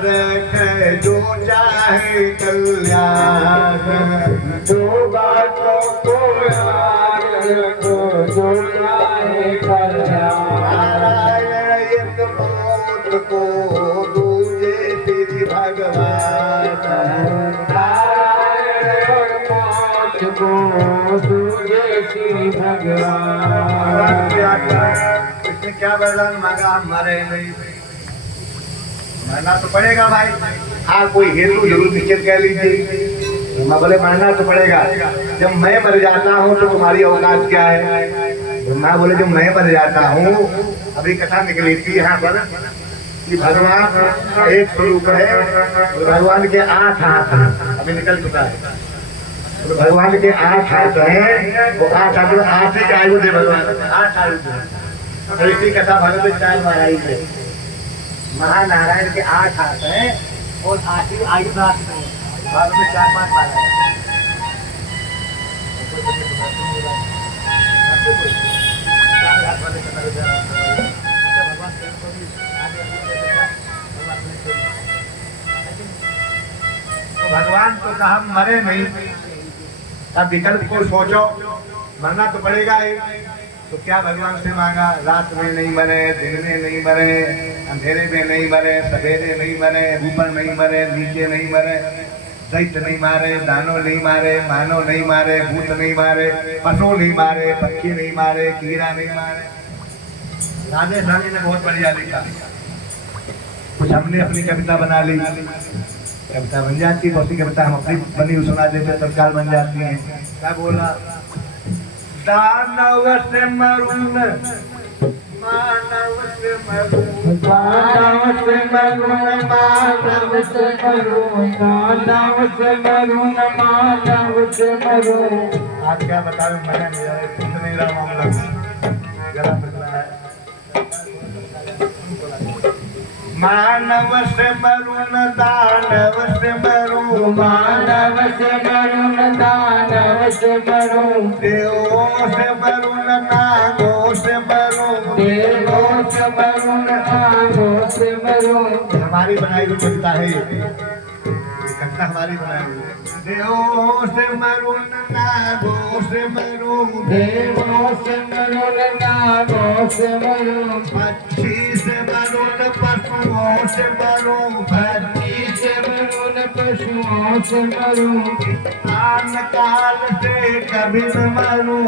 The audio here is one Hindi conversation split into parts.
रख जो चाहे कल्याण, जो बातों को याद रखो जो चाहे कल्याण। नारायण एक मौत को दूजे श्री भगवान, नारायण मौत को दूजे श्री भगवान। इसने क्या वरदान मांगा? हम मरे नहीं, मरना तो पड़ेगा भाई। हाँ, कोई हेतु जरूर निश्चित कह लीजिए। मैं बोले मरना तो पड़ेगा। जब मैं मर जाता हूँ तो तुम्हारी औकात क्या है? मैं बोले जब मैं मर जाता हूँ, अभी कथा निकली थी यहाँ पर कि भगवान एक स्वरूप है, भगवान के 8 हाथ हैं, अभी निकल चुका है। तो भगवान के 8 हाथ हैं, वो 8 हाथ 8 ही आयु दे भगवान, 8 आयु दे। तो इसी कथा भगवत 4 महाराज थे। महानारायण के 8 हाथ हैं और 8 ही आयु दास हैं। बाद में 4-5 महाराज। भगवान तो कहा मरे नहीं, अब विकल्प को सोचो, मरना तो पड़ेगा ही। तो क्या भगवान से मांगा? रात में नहीं मरे, दिन में नहीं मरे, अंधेरे में नहीं मरे, सवेरे नहीं मरे, ऊपर नहीं मरे, नीचे नहीं मरे, दैत्य नहीं मारे, दानव नहीं मारे, मानव नहीं मारे, भूत नहीं मारे, पशु नहीं मारे, पक्षी नहीं मारे, कीड़ा नहीं मारे। राधे स्वामी ने बहुत बढ़िया लिखा। कुछ हमने अपनी कविता बना ली, कविता बन जाती, बहुत सी कविता हम अपनी बनी सुना देते, तत्काल बन जाती है। क्या बोला? दानव से मरून, मानव से मरून, दानव से मरून, मानव से मरून, दानव से मरून, मानव से मरून। आप क्या बता रहे? मजा नहीं आ रहा, कुछ नहीं रहा मामला, गला फट रहा है। मानव से मरून, दानव से मरून, मानव से मरून, दानव से मरून, देवों से मरून, नागों से मरून, देवों से मरून, नागों से मरून। हमारी बनाई हुई कविता है ये, कविता हमारी बनाई हुई है। देवों से मरून, नागों से मरून, देवों से मरून, नागों से मरून, पक्षी से मरून, पशुओं से मरून, पक्षी से मरून, पशुओं से मरून। दान काल से कभी न मरूं,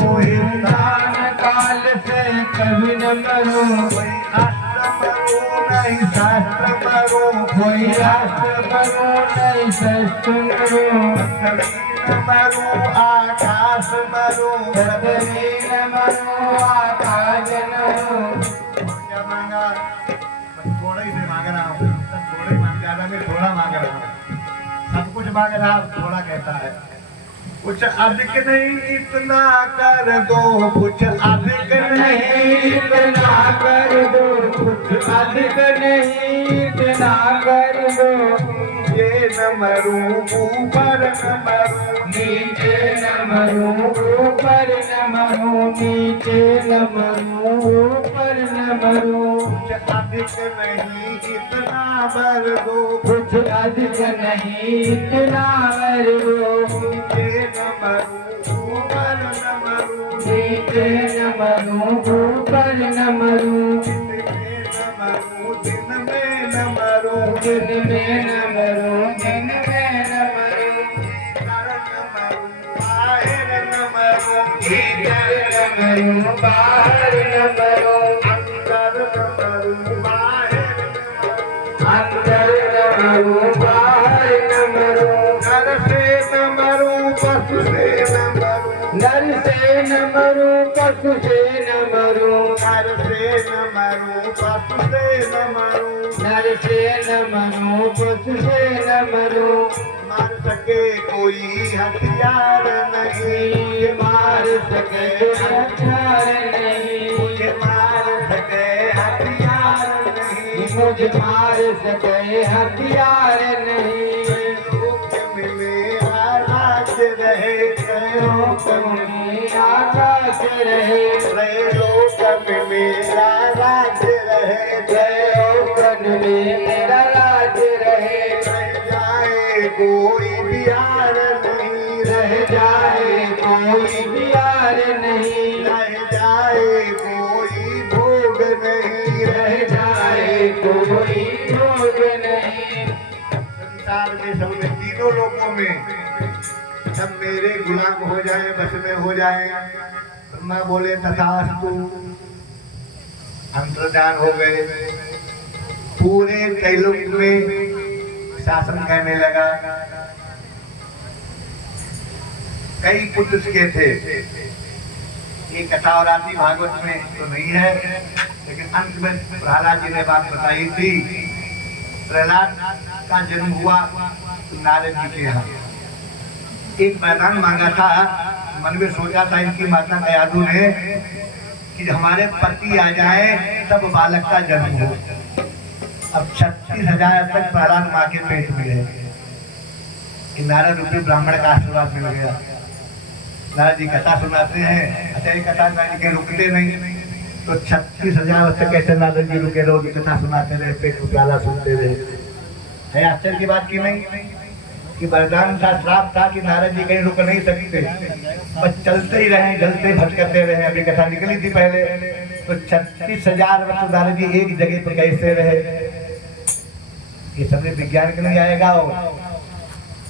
दान काल से कभी न मरूं, कोई अस्त्र मरूं नहीं शास्त्र मरूं, कोई राष्ट्र मरूं नहीं शस्त्र मरूं, जमीन मरूं आकाश मरूं, पृथ्वी न मरूं आकाश न मरूं। क्या मांगा? थोड़ा ही से मांग रहा हूँ, थोड़ा ही मांग, ज्यादा में थोड़ा मांग रहा हूँ। सब कुछ मांग रहा हूँ, थोड़ा कहता है। कुछ अधिक नहीं इतना कर दो, कुछ अधिक नहीं इतना कर दो, कुछ अधिक नहीं इतना कर दो। ये न मरूं ऊपर न मरूं, नीचे न मरूं ऊपर न मरूं, नीचे न मरूं ऊपर न मरूं। कुछ अधिक नहीं इतना बर दो, कुछ अधिक नहीं इतना कर दो। ये न मरूं ऊपर न मरूं, नीचे न मरूं ऊपर न मरूं, दिन में न मरूं, दिन में न मरूं, दिन में न मरूं, बाहर न मरूं, भीतर न मरूं, बाहर न मरूं, अंदर न मरूं, बाहर न मरूं, अंदर न मरूं, बाहर न मरूं। नर से न मरूं, पशु से न मरूं, नर से न मरूं, पशु से न मरूं, नर से न मरूं, पशु से न मरूं, नर से न मरूं, पशु से न मरूं। मार सके कोई हथियार नहीं, मार सके हथियार नहीं, मुझे मार सके हथियार नहीं, मुझे मार सके हथियार नहीं। लोक में मेरा राज रहे, लोक में आकाश रहे, लोक में मेरा राज रहे, लोकन में मेरा राज रहे। कोई बिहार नहीं, रह जाए कोई बिहार नहीं, रह जाए कोई भोग नहीं, रह जाए कोई भोग नहीं। संसार में सब में तीनों लोगों में सब मेरे गुलाम हो जाए, बस में हो जाए। ब्रह्मा बोले तथास्तु, अंतर्धान हो गए। पूरे त्रैलोक में शासन कहने लगा। कई पुत्र के थे, ये कथा और आदि भागवत में तो नहीं है, लेकिन अंत में प्रहलाद जी ने बात बताई थी। प्रहलाद का जन्म हुआ नारद जी के यहाँ। एक वरदान मांगा था, मन में सोचा था इनकी माता कयाधु ने कि हमारे पति आ जाए तब बालक का जन्म हो। अब 36,000 तक प्रहलाद माँ के पेट में है कि नारद रूपी ब्राह्मण का आशीर्वाद मिल गया। नारद जी कथा सुनाते हैं, अच्छा ये कथा के रुकते नहीं, तो 36,000 तक कैसे नारद जी रुके, रोज कथा सुनाते रहे, पेट उजाला सुनते रहे। है आश्चर्य की बात की नहीं कि वरदान था, श्राप था कि नारद जी कहीं रुक नहीं सकते, बस चलते ही रहे, जलते भटकते रहे। अभी कथा निकली थी पहले, तो 36,000 वर्ष नारद जी एक जगह पर कैसे रहे, ये समझ विज्ञान के नहीं आएगा और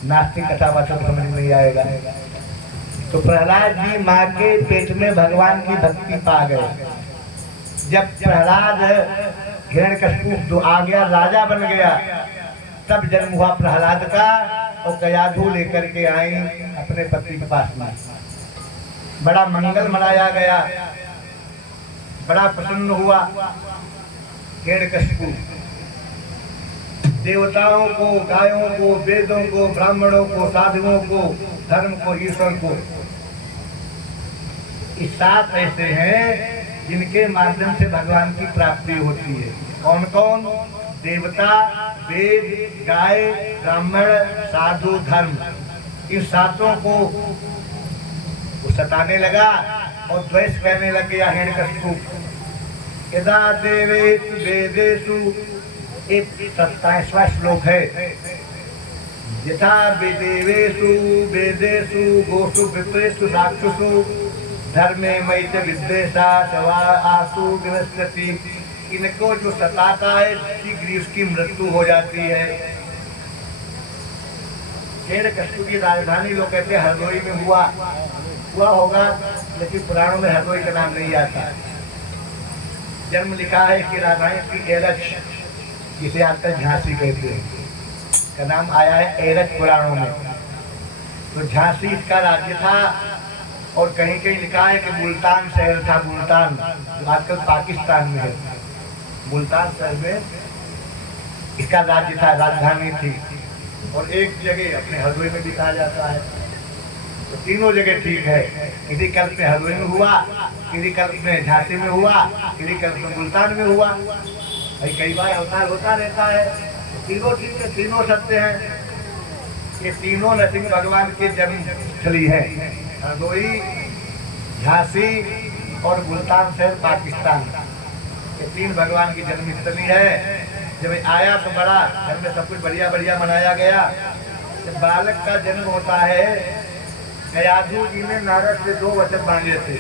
नास्तिक कथा बातों को समझ नहीं आएगा। तो प्रहलाद जी माँ के पेट में भगवान की भक्ति पा गए। जब प्रहलाद हिरण्यकशिपु आ गया, राजा बन गया, तब जन्म हुआ प्रहलाद का। और कयाधु लेकर के आई अपने पति के पास में। बड़ा मंगल मनाया गया, बड़ा प्रसन्न हुआ हिरण्यकशिपु। देवताओं को, गायों को, वेदों को, ब्राह्मणों को, साधुओं को, धर्म को, ईश्वर को, इस 7 ऐसे हैं जिनके माध्यम से भगवान की प्राप्ति होती है। कौन कौन? देवता, वेद, गाय, ब्राह्मण, साधु, धर्म। इन 7 को वो सताने लगा और द्वेष करने लग गया हिरण्यकशिपु। यदा देवेषु वेदेषु, एक 27वां श्लोक है। यथा देवेषु वेदेषु गोषु विप्रेषु राक्षसु धर्मे मयि च विद्वेषा सवा आसु विनश्यति। इनको जो सताता है शीघ्र उसकी मृत्यु हो जाती है। हिरण्यकशिपु की राजधानी लोग कहते हैं हरदोई में हुआ होगा, लेकिन पुराणों में हरदोई का नाम नहीं आता। जन्म लिखा है इसकी राजधानी की एरच, जिसे आज तक झांसी कहते हैं, का नाम आया है एरच पुराणों में। तो झांसी इसका राज्य था। और कहीं कहीं लिखा है कि मुल्तान शहर था, मुल्तान जो आजकल पाकिस्तान में है। मुल्तान शहर में इसका राज्य था, राजधानी थी। और एक जगह अपने हरदोई में भी कहा जाता है। तो तीनों जगह ठीक है। किसी कल्प में हरदोई में हुआ, किसी कल्प में झांसी में हुआ, किसी कल्प में मुल्तान में हुआ। भाई कई बार अवतार होता रहता है। तीनों ठीक है, तीनों सत्य हैं। ये तीनों नरसिंह भगवान के जन्म स्थली है। हरदोई, झांसी और मुल्तान शहर पाकिस्तान, ये 3 भगवान की जन्मस्थली है। जब आया तो बड़ा घर में सब कुछ बढ़िया बढ़िया मनाया गया। जब बालक का जन्म होता है, कयाधु जी ने नारद से 2 वचन मांगे थे।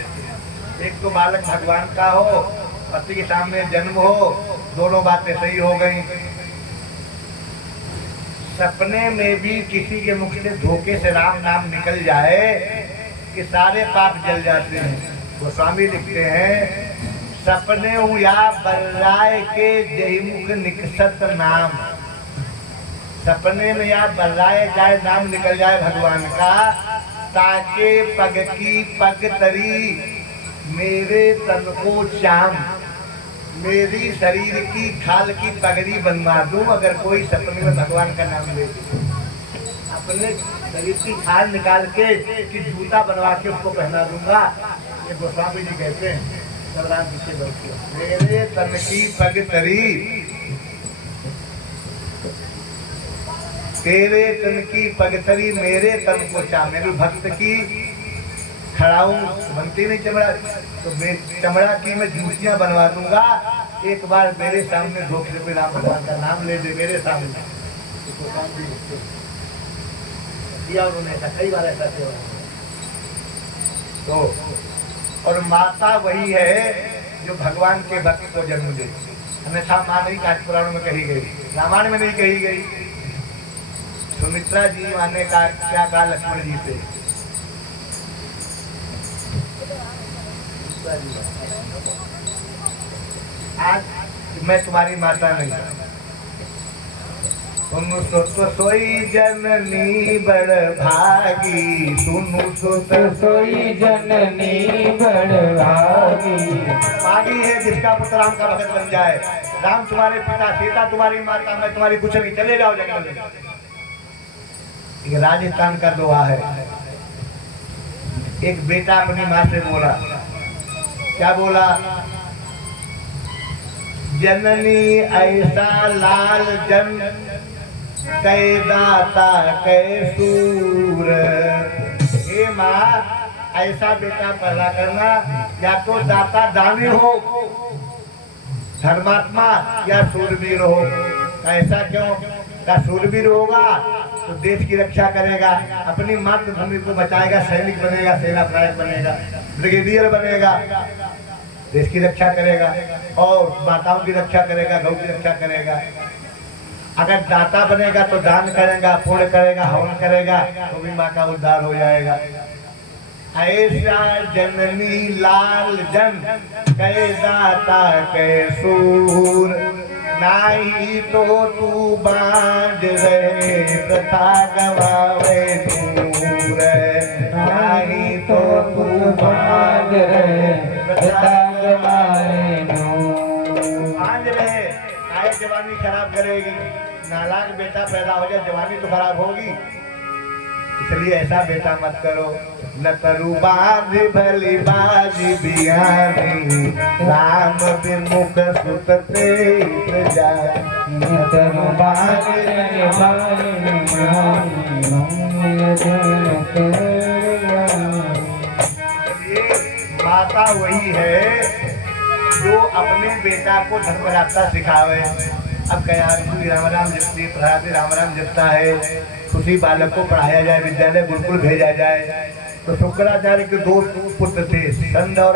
एक तो बालक भगवान का हो, पति के सामने जन्म हो, दोनों बातें सही हो गई। सपने में भी किसी के मुख से धोखे से राम नाम निकल जाए कि सारे पाप जल जाते हैं। गोस्वामी लिखते हैं, सपने या बर्राए के जहिमुख निकसत नाम। सपने में या बर्राए जाए, नाम निकल जाए भगवान का, ताके पग की पग तरी मेरे तन को चाम। मेरी शरीर की खाल की पगड़ी बनवा दूं अगर कोई सपने में भगवान का नाम ले। अपने शरीर की खाल निकाल के कि जूता बनवा के उसको पहना दूंगा। ये गोस्वामी जी कहते हैं सबराम पीछे बैठे, मेरे तन की पग तरी, तेरे तन की पग तरी मेरे तन को चा। मेरे भक्त की खड़ाऊ बनती नहीं चमड़ा, तो मैं चमड़ा की मैं जूतियां बनवा दूंगा। एक बार मेरे सामने धोखे पे राम भगवान का नाम ले दे मेरे सामने। किया उन्होंने, ऐसा कई बार ऐसा किया तो। और माता वही है जो भगवान के भक्त को जन्म दे, अन्यथा मां नहीं काश पुराणों में कही गई, रामायण में नहीं कही गई। सुमित्रा जी माने का क्या कहा लक्ष्मण जी से, आज मैं तुम्हारी माता नहीं, सुनु सुत सोई जननी बड़ भागी, सुनु सुत सोई जननी बड़ भागी। भागी है जिसका पुत्र राम का भगत बन जाए। राम तुम्हारे पिता, सीता तुम्हारी माता, मैं तुम्हारी कुछ नहीं, चले जाओ जंगल में। एक राजस्थान का दोहा है, एक बेटा अपनी माँ से बोला, क्या बोला, जननी ऐसा लाल जन कै दाता कै सूर। हे माँ, ऐसा बेटा पैदा करना, या तो दाता दानी हो, धर्मात्मा, या सूरवीर हो। ऐसा क्यों? का सूरवीर होगा तो देश की रक्षा करेगा, अपनी मातृभूमि को बचाएगा, सैनिक बनेगा, सेना प्रधान बनेगा, ब्रिगेडियर बनेगा, देश की रक्षा करेगा और माताओं की रक्षा करेगा, गौ की रक्षा करेगा। अगर दाता बनेगा तो दान करेगा, पुण्य करेगा, हवन करेगा, तो भी माँ का उद्धार हो जाएगा। ऐसा जननी लाल जन कै दाता कै सूर, नाही तो तू बांध रहे प्रथा गवावे दूर। नाही तो तू बांध रहे प्रथा गवावे दूर। बांध रहे आए, जवानी खराब करेगी, नालायक बेटा पैदा हो जाए, जवानी तो खराब होगी। इसलिए ऐसा बेटा मत करो। न तरु बाध भली बाजी बिहारी, राम विमुख सुत ते जा। न तरु बाध भली बाजी माता वही है जो अपने बेटा को धर्म रास्ता सिखावे। अब क्या राम राम जपती, पढ़ाते राम राम जपता है, उसी बालक को पढ़ाया जाए, विद्यालय गुरुकुल भेजा जाए। तो शुक्राचार्य के दो पुत्र थे, संद और